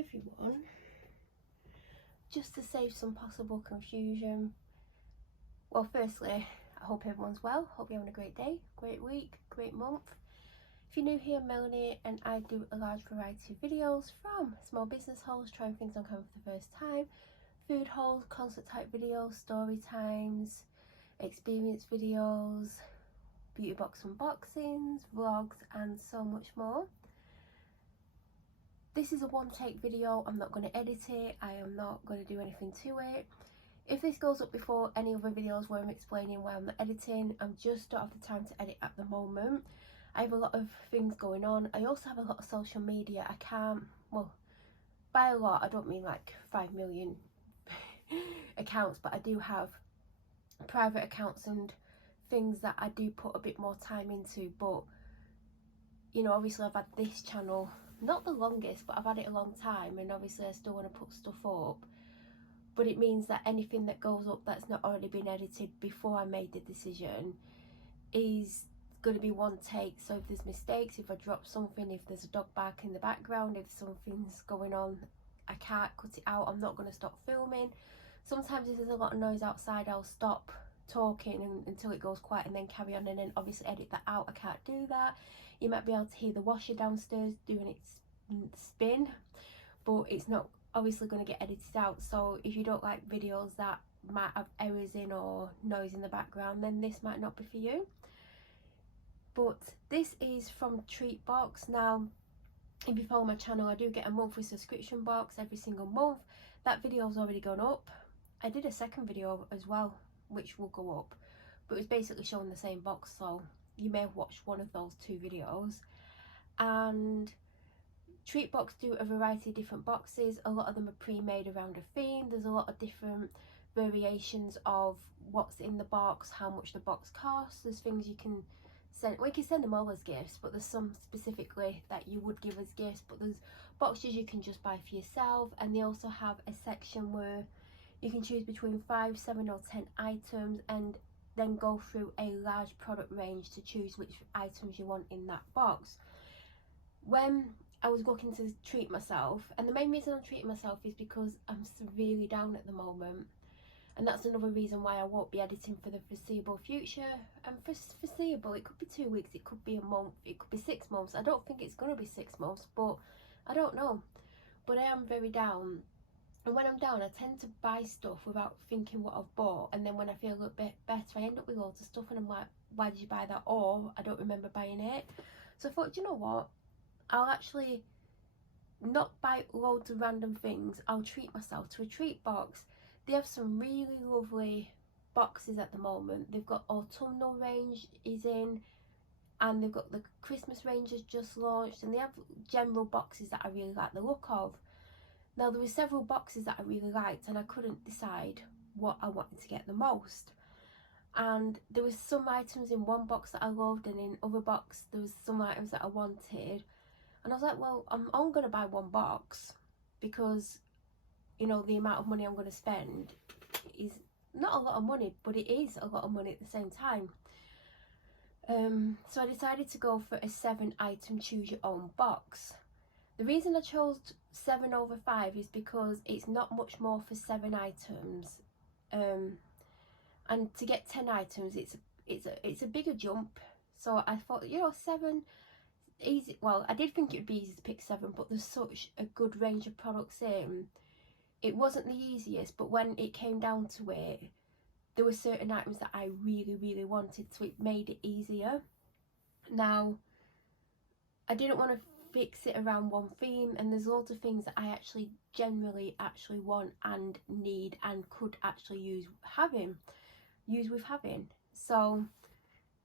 everyone. Just to save some possible confusion, well, firstly, I hope everyone's well. Hope you're having a great day, great week, great month. If you're new here, Melanie and I do a large variety of videos, from small business hauls, trying things on camera for the first time, food hauls, concert type videos, story times, experience videos, beauty box unboxings, vlogs, and so much more. This is a one take video. I'm not going to edit it. I am not going to do anything to it. If this goes up before any other videos where I'm explaining why I'm not editing, I'm just don't have the time to edit at the moment. I have a lot of things going on. I also have a lot of social media. I can't, well, by a lot I don't mean like 5 million accounts, but I do have private accounts and things that I do put a bit more time into. But you know, obviously I've had this channel not the longest, but I've had it a long time, and obviously I still want to put stuff up, but it means that anything that goes up that's not already been edited before I made the decision is going to be one take. So if there's mistakes, if I drop something, if there's a dog bark in the background, if something's going on, I can't cut it out. I'm not going to stop filming. Sometimes if there's a lot of noise outside, I'll stop talking until it goes quiet and then carry on, and then obviously edit that out. I can't do that. You might be able to hear the washer downstairs doing its spin, but it's not obviously going to get edited out. So if you don't like videos that might have errors in or noise in the background, then this might not be for you. But this is from Treatbox. Now, if you follow my channel, I do get a monthly subscription box every single month. That video's already gone up. I did a second video as well, which will go up, but it's basically showing the same box, so you may have watched one of those two videos. And Treatbox do a variety of different boxes. A lot of them are pre-made around a theme. There's a lot of different variations of what's in the box, how much the box costs. There's things you can send, we can send them all as gifts, but there's some specifically that you would give as gifts. But there's boxes you can just buy for yourself, and they also have a section where you can choose between 5, 7 or 10 items, and then go through a large product range to choose which items you want in that box. When I was looking to treat myself, and the main reason I'm treating myself is because I'm severely down at the moment, and that's another reason why I won't be editing for the foreseeable future. And for foreseeable, it could be 2 weeks, it could be a month, it could be 6 months. I don't think it's going to be 6 months, but I don't know. But I am very down. And when I'm down, I tend to buy stuff without thinking what I've bought, and then when I feel a little bit better, I end up with loads of stuff and I'm like, why did you buy that? Or I don't remember buying it. So I thought, you know what, I'll actually not buy loads of random things. I'll treat myself to a treat box. They have some really lovely boxes at the moment. They've got autumnal range is in, and they've got the Christmas range has just launched, and they have general boxes that I really like the look of. Now, there were several boxes that I really liked, and I couldn't decide what I wanted to get the most. And there was some items in one box that I loved, and in other box there was some items that I wanted. And I was like, well, I'm only going to buy one box because, you know, the amount of money I'm going to spend is not a lot of money, but it is a lot of money at the same time. So I decided to go for a 7 item choose your own box. The reason I chose 7 over 5 is because it's not much more for 7 items, and to get 10 items it's a bigger jump. So I thought, you know, 7 easy. Well, I did think it would be easy to pick 7, but there's such a good range of products in. It wasn't the easiest, but when it came down to it, there were certain items that I really wanted, so it made it easier. Now, I didn't want to fix it around one theme, and there's loads of things that I actually generally want and need and could actually use with having. So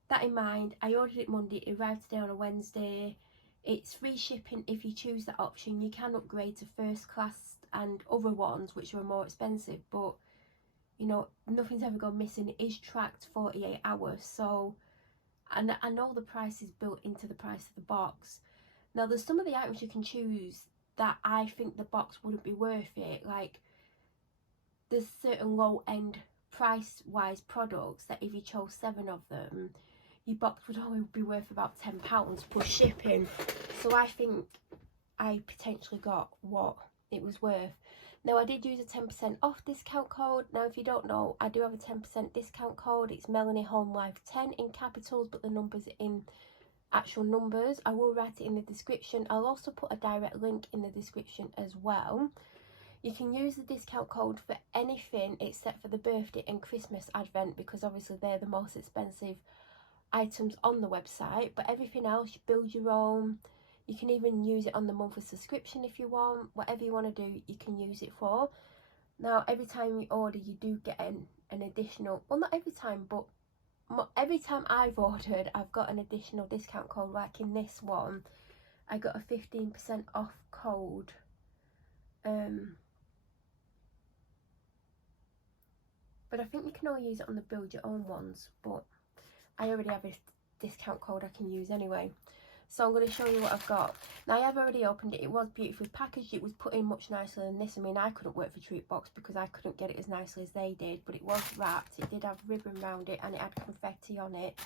that in mind, I ordered it Monday, it arrived today on a Wednesday. It's free shipping if you choose that option. You can upgrade to first class and other ones which are more expensive, but you know, nothing's ever gone missing. It is tracked 48 hours, so, and I know the price is built into the price of the box. Now, there's some of the items you can choose that I think the box wouldn't be worth it. Like, there's certain low-end price-wise products that if you chose 7 of them, your box would only be worth about £10 plus shipping. So I think I potentially got, what, it was worth. Now I did use a 10% off discount code. Now if you don't know, I do have a 10% discount code. It's Melanie Home Life 10 in capitals, but the numbers in actual numbers. I will write it in the description. I'll also put a direct link in the description as well. You can use the discount code for anything except for the birthday and Christmas advent, because obviously they're the most expensive items on the website. But everything else, you build your own. You can even use it on the monthly subscription if you want. Whatever you want to do, you can use it for. Now every time you order, you do get an additional, well, not every time, but every time I've ordered, I've got an additional discount code. Like in this one, I got a 15% off code. But I think you can only use it on the build your own ones, but I already have a discount code I can use anyway. So I'm going to show you what I've got. Now I have already opened it. It was beautifully packaged. It was put in much nicer than this. I mean, I couldn't work for Treatbox because I couldn't get it as nicely as they did, but it was wrapped. It did have ribbon around it and it had confetti on it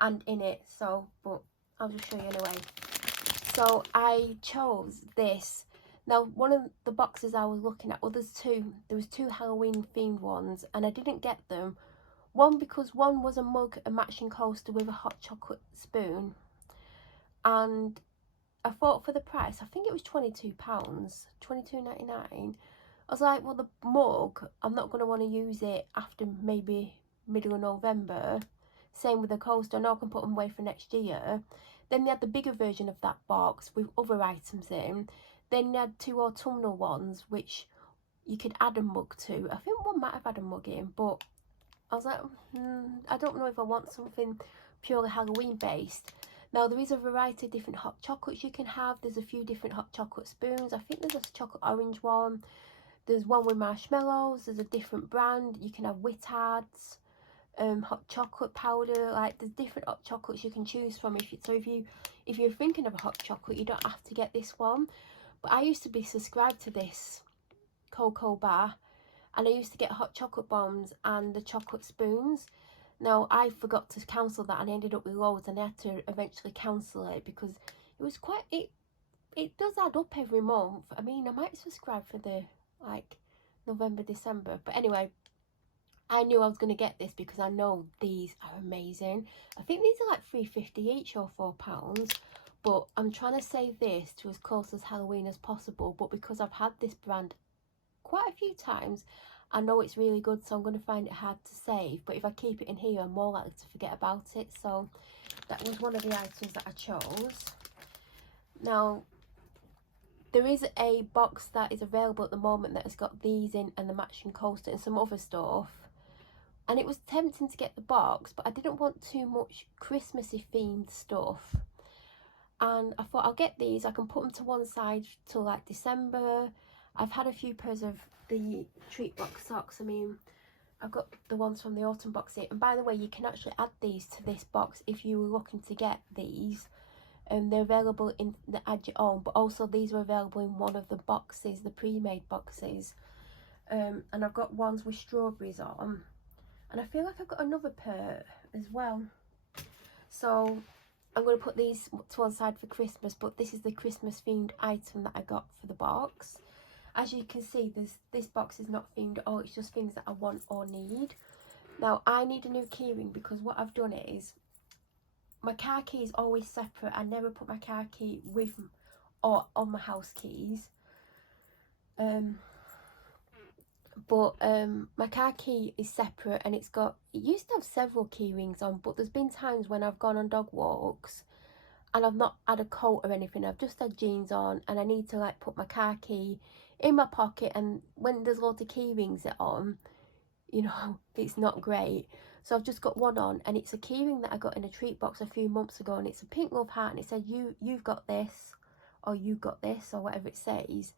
and in it. So, but I'll just show you anyway. So I chose this. Now one of the boxes I was looking at, well, there was two Halloween themed ones, and I didn't get them. One because one was a mug, a matching coaster with a hot chocolate spoon, and I thought for the price, I think it was £22, £22.99. I was like, well, the mug, I'm not going to want to use it after maybe middle of November. Same with the coaster, I know I can put them away for next year. Then they had the bigger version of that box with other items in. Then they had two autumnal ones, which you could add a mug to. I think one might have had a mug in, but I was like, I don't know if I want something purely Halloween based. Now there is a variety of different hot chocolates you can have. There's a few different hot chocolate spoons. I think there's a chocolate orange one. There's one with marshmallows. There's a different brand. You can have Whitards, hot chocolate powder. Like, there's different hot chocolates you can choose from. If you're thinking of a hot chocolate, you don't have to get this one. But I used to be subscribed to this cocoa bar, and I used to get hot chocolate bombs and the chocolate spoons. Now I forgot to cancel that, and I ended up with loads, and I had to eventually cancel it because it was quite, it does add up every month. I mean, I might subscribe for the like November, December, but anyway, I knew I was going to get this because I know these are amazing. I think these are like £3.50 each or £4, but I'm trying to save this to as close as Halloween as possible. But because I've had this brand quite a few times, I know it's really good, so I'm going to find it hard to save. But if I keep it in here, I'm more likely to forget about it. So that was one of the items that I chose. Now there is a box that is available at the moment that has got these in and the matching coaster and some other stuff. And it was tempting to get the box, but I didn't want too much Christmassy themed stuff. And I thought I'll get these. I can put them to one side till like December. I've had a few pairs of the Treatbox socks. I mean, I've got the ones from the autumn box here. And by the way, you can actually add these to this box if you were looking to get these. They're available in the Add Your Own, but also these are available in one of the boxes, the pre-made boxes. And I've got ones with strawberries on. And I feel like I've got another pair as well. So I'm going to put these to one side for Christmas, but this is the Christmas themed item that I got for the box. As you can see, this box is not themed at all. It's just things that I want or need. Now I need a new keyring because what I've done is my car key is always separate. I never put my car key with or on my house keys. But my car key is separate, and it used to have several key rings on, but there's been times when I've gone on dog walks and I've not had a coat or anything. I've just had jeans on, and I need to like put my car key in my pocket, and when there's loads of key rings on, you know, it's not great. So I've just got one on, and it's a key ring that I got in a treat box a few months ago, and it's a pink love heart, and it said you've got this, or you got this, or whatever it says,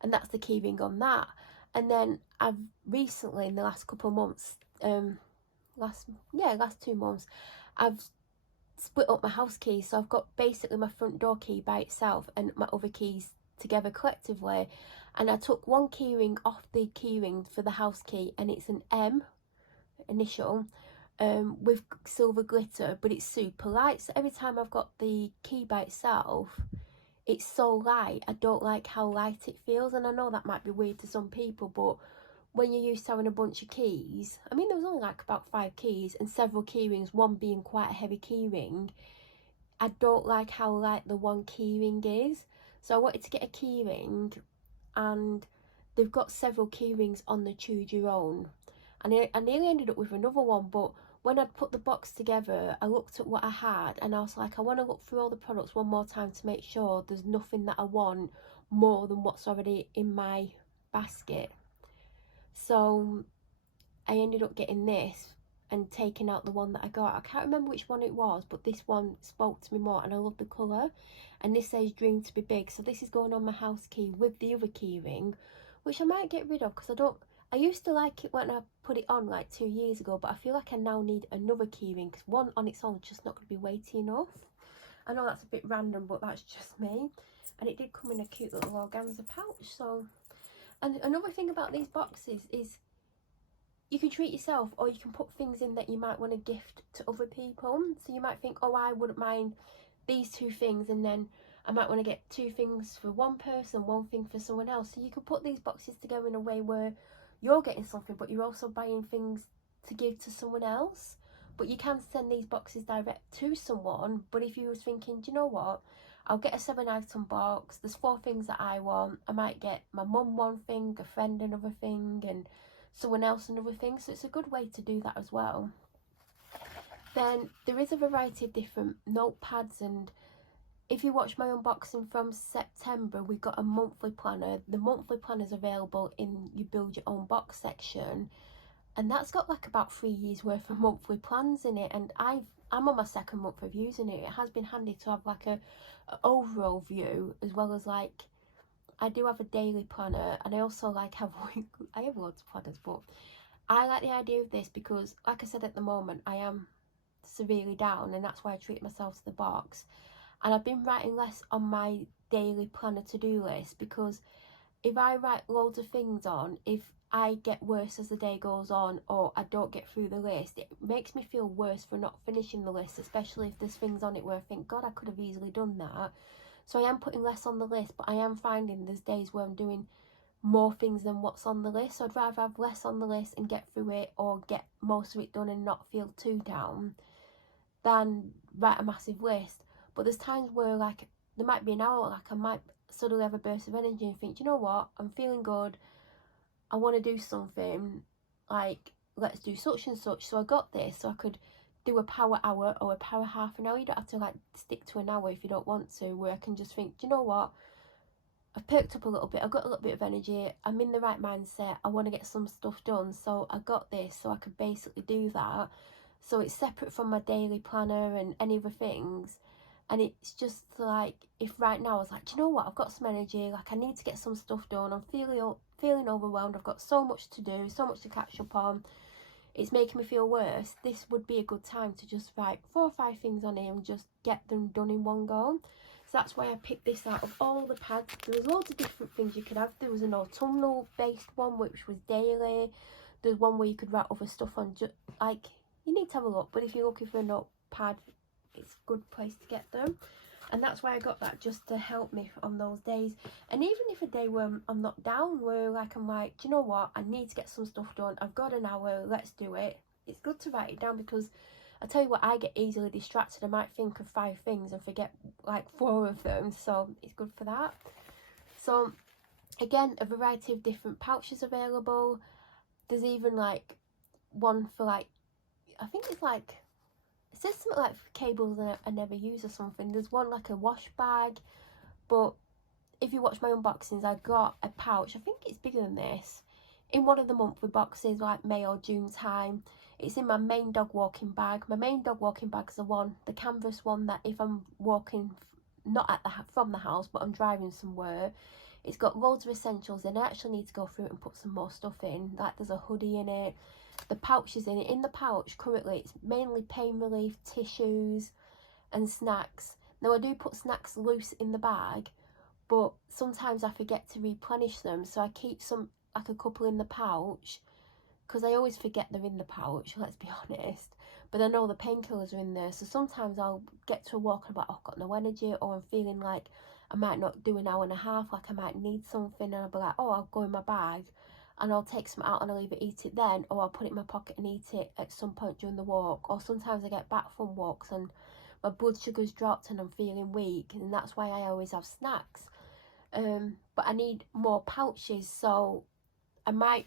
and that's the key ring on that. And then I've recently, in the last couple of months, last 2 months, I've split up my house keys. So I've got basically my front door key by itself and my other keys together collectively. And I took one key ring off the key ring for the house key, and it's an M initial with silver glitter, but it's super light. So every time I've got the key by itself, it's so light. I don't like how light it feels, and I know that might be weird to some people, but when you're used to having a bunch of keys, I mean, there was only like about 5 keys and several key rings, one being quite a heavy key ring. I don't like how light the one key ring is. So I wanted to get a key ring, and they've got several key rings on the Choose Your Own. And I nearly ended up with another one, but when I'd put the box together, I looked at what I had and I was like, I want to look through all the products one more time to make sure there's nothing that I want more than what's already in my basket. So I ended up getting this and taking out the one that I got. I can't remember which one it was, but this one spoke to me more, and I love the colour. And this says dream to be big, so this is going on my house key with the other key ring, which I might get rid of because I used to like it when I put it on like 2 years ago, but I feel like I now need another key ring because one on its own is just not going to be weighty enough. I know that's a bit random, but that's just me. And it did come in a cute little organza pouch. So, and another thing about these boxes is you can treat yourself, or you can put things in that you might want to gift to other people. So you might think, oh, I wouldn't mind these 2 things, and then I might want to get 2 things for one person, 1 thing for someone else. So you could put these boxes together in a way where you're getting something, but you're also buying things to give to someone else. But you can send these boxes direct to someone. But if you was thinking, do you know what, I'll get a 7-item box, there's 4 things that I want, I might get my mum one thing, a friend another thing, and someone else another thing. So it's a good way to do that as well. Then there is a variety of different notepads, and if you watch my unboxing from September, we got a monthly planner. The monthly planner is available in your build your own box section, and that's got like about 3 years worth of monthly plans in it, and I'm on my 2nd month of using it. It has been handy to have like a overall view, as well as like I do have a daily planner, and I also like have weekly. I have loads of planners, but I like the idea of this because, like I said, at the moment I am severely down, and that's why I treat myself to the box. And I've been writing less on my daily planner to-do list, because if I write loads of things on, if I get worse as the day goes on, or I don't get through the list, it makes me feel worse for not finishing the list, especially if there's things on it where I think, God, I could have easily done that. So I am putting less on the list, but I am finding there's days where I'm doing more things than what's on the list. So I'd rather have less on the list and get through it, or get most of it done and not feel too down, than write a massive list. But there's times where like there might be an hour, like I might suddenly have a burst of energy and think, you know what, I'm feeling good, I want to do something, like let's do such and such. So I got this, so I could do a power hour or a power half an hour. You don't have to like stick to an hour if you don't want to, where I can just think, do you know what, I've perked up a little bit, I've got a little bit of energy, I'm in the right mindset, I want to get some stuff done. So I got this, so I could basically do that. So it's separate from my daily planner and any other things. And it's just like, if right now I was like, do you know what, I've got some energy, like I need to get some stuff done, I'm feeling overwhelmed, I've got so much to do, so much to catch up on, it's making me feel worse, this would be a good time to just write 4 or 5 things on here and just get them done in one go. So that's why I picked this out of all the pads. There was loads of different things you could have. There was an autumnal based one which was daily. There's one where you could write other stuff on, just like, you need to have a look, but if you're looking for a notepad, it's a good place to get them. And that's why I got that, just to help me on those days. And even if a day where I'm not down, where like I'm like, do you know what, I need to get some stuff done, I've got an hour, let's do it, it's good to write it down, because I tell you what, I get easily distracted. I might think of 5 things and forget like 4 of them, so it's good for that. So again, a variety of different pouches available. There's even like one for like, I think it's like, it says something like cables that I never use or something. There's one like a wash bag, but if you watch my unboxings, I got a pouch, I think it's bigger than this, in one of the monthly boxes, like May or June time. It's in my main dog walking bag. My main dog walking bag is the canvas one, that if I'm walking not from the house, but I'm driving somewhere, it's got loads of essentials in. I actually need to go through it and put some more stuff in, like there's a hoodie in it, the pouch is in it. In the pouch currently it's mainly pain relief, tissues and snacks. Now I do put snacks loose in the bag, but sometimes I forget to replenish them, so I keep some, like a couple in the pouch, because I always forget they're in the pouch, let's be honest. But I know the painkillers are in there, so sometimes I'll get to a walk and I'm like, oh, I've got no energy, or I'm feeling like I might not do an hour and a half, like I might need something and I'll be like, oh, I'll go in my bag and I'll take some out and I'll either eat it then, or I'll put it in my pocket and eat it at some point during the walk. Or sometimes I get back from walks and my blood sugar's dropped and I'm feeling weak, and that's why I always have snacks. But I need more pouches, so I might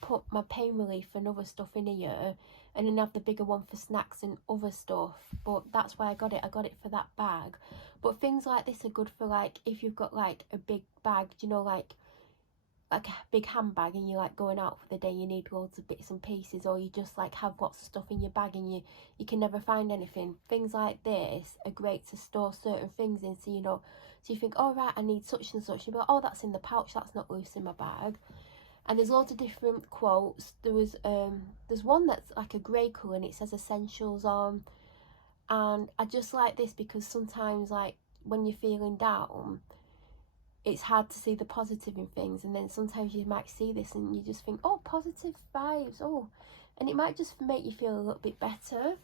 put my pain relief and other stuff in here and then have the bigger one for snacks and other stuff. But that's why I got it for that bag. But things like this are good for, like, if you've got like a big bag, you know, like a big handbag, and you're like going out for the day, you need loads of bits and pieces, or you just like have lots of stuff in your bag and you can never find anything. Things like this are great to store certain things in, so you know, so you think, oh right, I need such and such, you go, oh, that's in the pouch, that's not loose in my bag. And there's loads of different quotes. There's one that's like a grey colour and it says essentials on, and I just like this because sometimes, like, when you're feeling down, it's hard to see the positive in things, and then sometimes you might see this and you just think, oh, positive vibes, oh, and it might just make you feel a little bit better.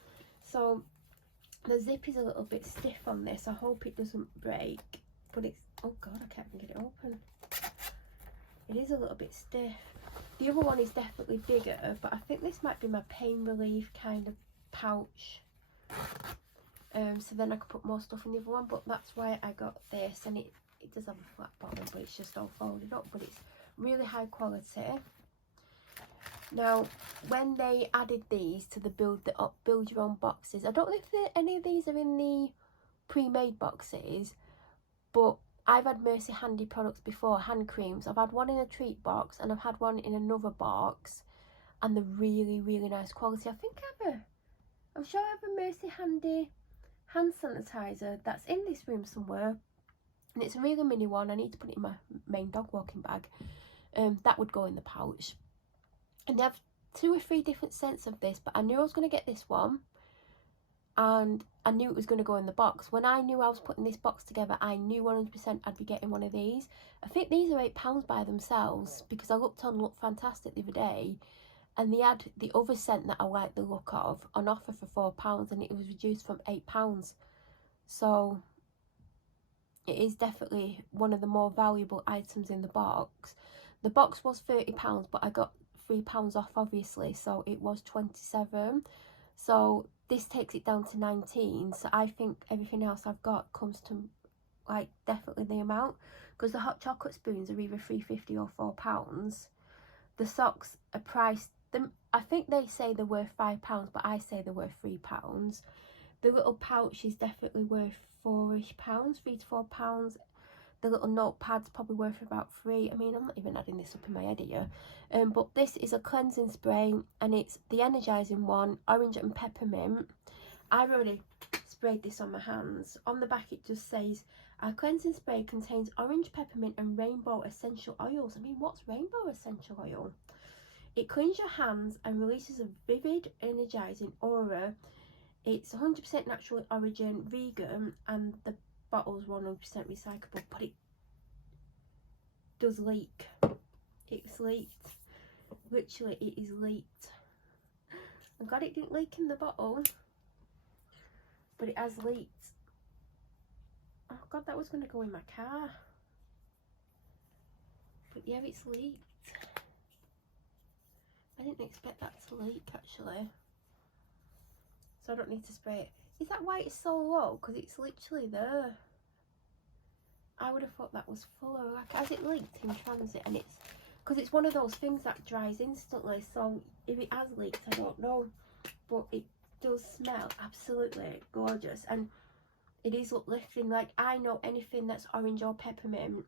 So the zip is a little bit stiff on this. I hope it doesn't break, but it's, oh god, I can't even get it open. It is a little bit stiff. The other one is definitely bigger, but I think this might be my pain relief kind of pouch. So then I could put more stuff in the other one, but that's why I got this, and it does have a flat bottom, but it's just all folded up, but it's really high quality. Now, when they added these to the build your own boxes, I don't know if any of these are in the pre-made boxes, but I've had Mercy Handy products before, hand creams. I've had one in a Treatbox and I've had one in another box, and they're really, really nice quality. I think I'm sure I have a Mercy Handy hand sanitizer that's in this room somewhere, and it's a really mini one. I need to put it in my main dog walking bag. That would go in the pouch. And they have 2 or 3 different scents of this, but I knew I was going to get this one, and I knew it was going to go in the box. When I knew I was putting this box together, I knew 100% I'd be getting one of these. I think these are £8 by themselves, because I looked fantastic the other day, and they had the other scent that I like the look of on offer for £4, and it was reduced from £8. So it is definitely one of the more valuable items in the box. The box was £30, but I got £3 off, obviously, so it was 27. So this takes it down to 19. So I think everything else I've got comes to, like, definitely the amount, because the hot chocolate spoons are either £3.50 or £4. The socks are priced, I think they say they're worth £5, but I say they're worth £3. The little pouch is definitely worth £4-ish, £3 to £4. The little notepad's probably worth about £3. I mean, I'm not even adding this up in my head here. But this is a cleansing spray, and it's the energising one, orange and peppermint. I've already sprayed this on my hands. On the back it just says, our cleansing spray contains orange, peppermint and rainbow essential oils. I mean, what's rainbow essential oil? It cleans your hands and releases a vivid, energising aura. It's 100% natural origin, vegan, and the bottle's 100% recyclable, but it does leak. It's leaked. Literally, it is leaked. I'm glad it didn't leak in the bottle, but it has leaked. Oh god, that was going to go in my car. But yeah, it's leaked. I didn't expect that to leak, actually. So I don't need to spray it. Is that why it's so low? Because it's literally there. I would have thought that was fuller. Like, has it leaked in transit? And it's, because it's one of those things that dries instantly, so if it has leaked, I don't know. But it does smell absolutely gorgeous, and it is uplifting. Like, I know anything that's orange or peppermint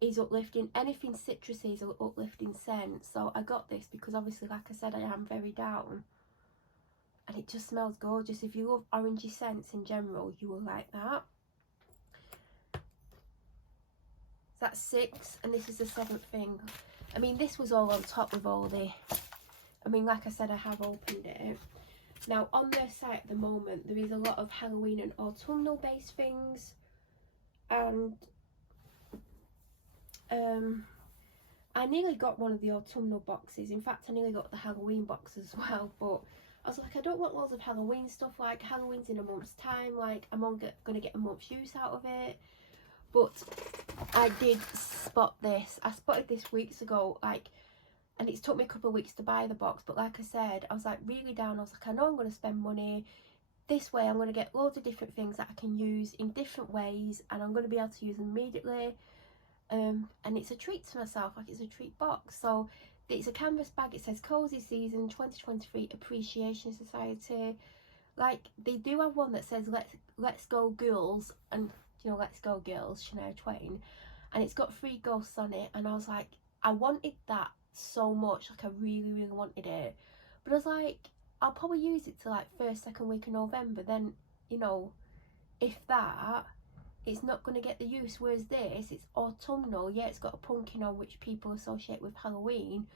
is uplifting. Anything citrusy is an uplifting scent. So I got this because obviously, like I said, I am very down, and it just smells gorgeous. If you love orangey scents in general, you will like that. That's 6, and this is the 7th thing. I mean, this was all on top with all the, I mean, like I said, I have opened it. Now, on their site at the moment, there is a lot of Halloween and autumnal based things, and I nearly got one of the autumnal boxes. In fact, I nearly got the Halloween box as well, but I was like, I don't want loads of Halloween stuff. Like, Halloween's in a month's time, like, I'm only going to get a month's use out of it. But I did spot this. I spotted this weeks ago, like, and it's took me a couple of weeks to buy the box, but like I said, I was like really down. I was like, I know I'm going to spend money. This way I'm going to get loads of different things that I can use in different ways, and I'm going to be able to use them immediately. And it's a treat to myself, like it's a treat box. So it's a canvas bag. It says Cozy Season 2023 Appreciation Society. Like, they do have one that says let's go girls, and you know, let's go girls, Shania Twain, and it's got 3 ghosts on it, and I was like, I wanted that so much, like I really wanted it, but I was like, I'll probably use it to like first, second week of November, then, you know, if that, it's not going to get the use. Whereas this, it's autumnal. Yeah, it's got a pumpkin on, which people associate with Halloween,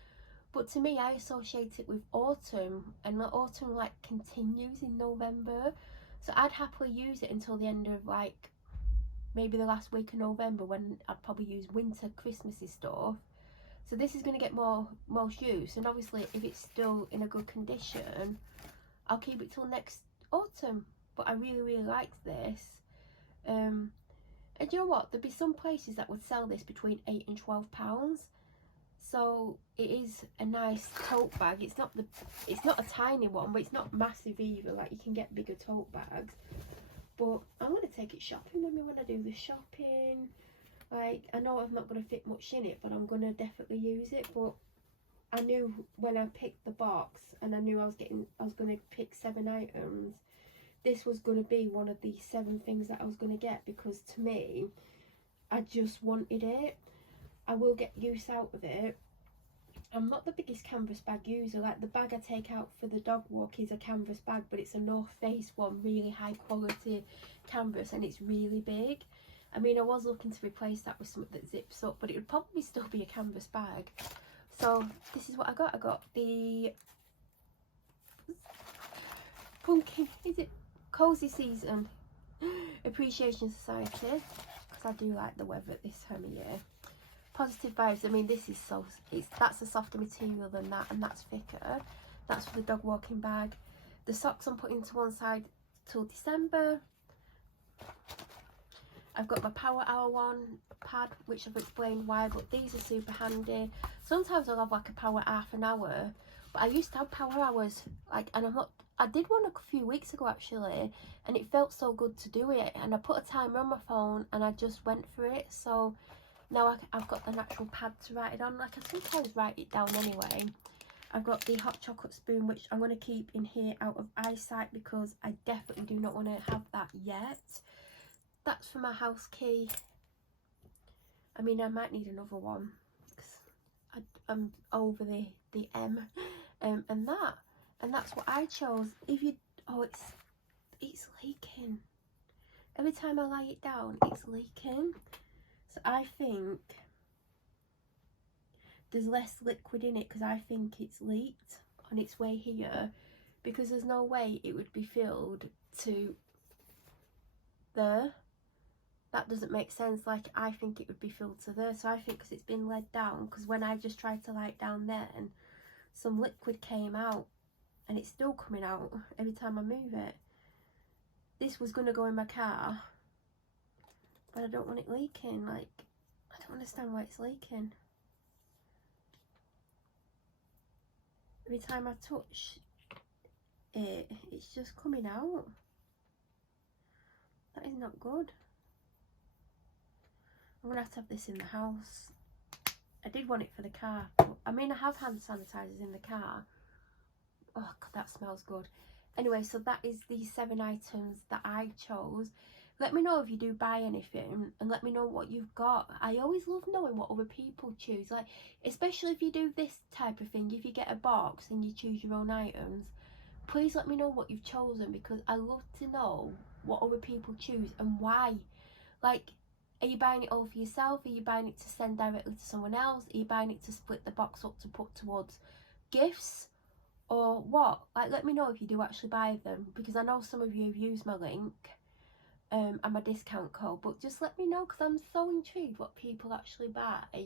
but to me, I associate it with autumn, and the autumn like continues in November, so I'd happily use it until the end of like maybe the last week of November, when I'd probably use winter Christmassy stuff. So this is going to get most use, and obviously if it's still in a good condition, I'll keep it till next autumn. But I really liked this. And you know what, there'd be some places that would sell this between £8 and £12. So it is a nice tote bag. It's not a tiny one, but it's not massive either. Like, you can get bigger tote bags. But I'm going to take it shopping with me when I do the shopping. Like, I know I'm not going to fit much in it, but I'm going to definitely use it. But I knew when I picked the box, and I knew I was going to pick 7 items, this was going to be one of the 7 things that I was going to get, because to me, I just wanted it. I will get use out of it. I'm not the biggest canvas bag user. Like, the bag I take out for the dog walk is a canvas bag, but it's a North Face one, really high quality canvas, and it's really big. I mean, I was looking to replace that with something that zips up, but it would probably still be a canvas bag. So this is what I got. I got the pumpkin, is it Cozy Season Appreciation Society, because I do like the weather at this time of year. Positive vibes. I mean, this is that's a softer material than that, and that's thicker. That's for the dog walking bag. The socks I'm putting to one side till December. I've got my Power Hour one pad, which I've explained why, but these are super handy. Sometimes I'll have like a power half an hour, but I used to have power hours, like, and I did one a few weeks ago actually, and it felt so good to do it, and I put a timer on my phone and I just went for it. So now I've got an actual pad to write it on. Like, I sometimes write it down anyway. I've got the hot chocolate spoon, which I'm going to keep in here out of eyesight, because I definitely do not want to have that yet. That's for my house key. I mean, I might need another one, because I'm over the M. And that's what I chose. If you, oh, it's leaking. Every time I lay it down, it's leaking. So I think there's less liquid in it, because I think it's leaked on its way here, because there's no way it would be filled to there. That doesn't make sense. Like, I think it would be filled to there. So I think because it's been led down, because when I just tried to lay it down then, some liquid came out, and it's still coming out every time I move it. This was going to go in my car, but I don't want it leaking. Like, I don't understand why it's leaking. Every time I touch it, it's just coming out. That is not good. I'm going to have this in the house. I did want it for the car. But, I mean, I have hand sanitizers in the car. Oh, God, that smells good. Anyway, so that is the 7 items that I chose. Let me know if you do buy anything, and let me know what you've got. I always love knowing what other people choose. Like, especially if you do this type of thing, if you get a box and you choose your own items, please let me know what you've chosen, because I love to know what other people choose and why. Like, are you buying it all for yourself? Are you buying it to send directly to someone else? Are you buying it to split the box up to put towards gifts? Or what? Like, let me know if you do actually buy them, because I know some of you have used my link and my discount code, but just let me know, because I'm so intrigued what people actually buy.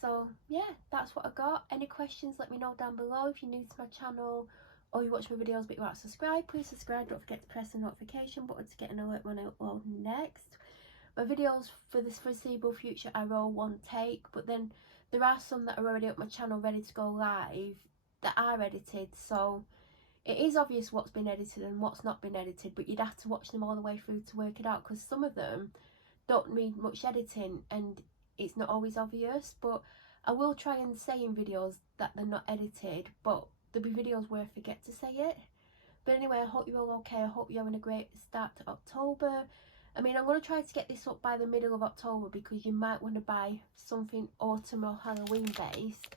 So yeah, that's what I got. Any questions, let me know down below. If you're new to my channel or you watch my videos but you aren't subscribed, please subscribe. Don't forget to press the notification button to get an alert when I upload next. My videos for this foreseeable future are all one take, but then there are some that are already up my channel ready to go live that are edited, so it is obvious what's been edited and what's not been edited, but you'd have to watch them all the way through to work it out, because some of them don't need much editing and it's not always obvious. But I will try and say in videos that they're not edited, but there'll be videos where I forget to say it. But anyway, I hope you're all okay. I hope you're having a great start to October. I mean, I'm going to try to get this up by the middle of October, because you might want to buy something autumn or Halloween based.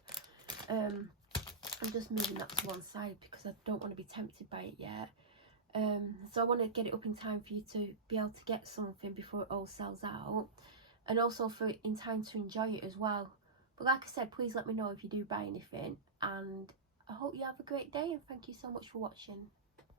I'm just moving that to one side because I don't want to be tempted by it yet. So I want to get it up in time for you to be able to get something before it all sells out, and also for in time to enjoy it as well. But like I said, please let me know if you do buy anything, and I hope you have a great day, and thank you so much for watching.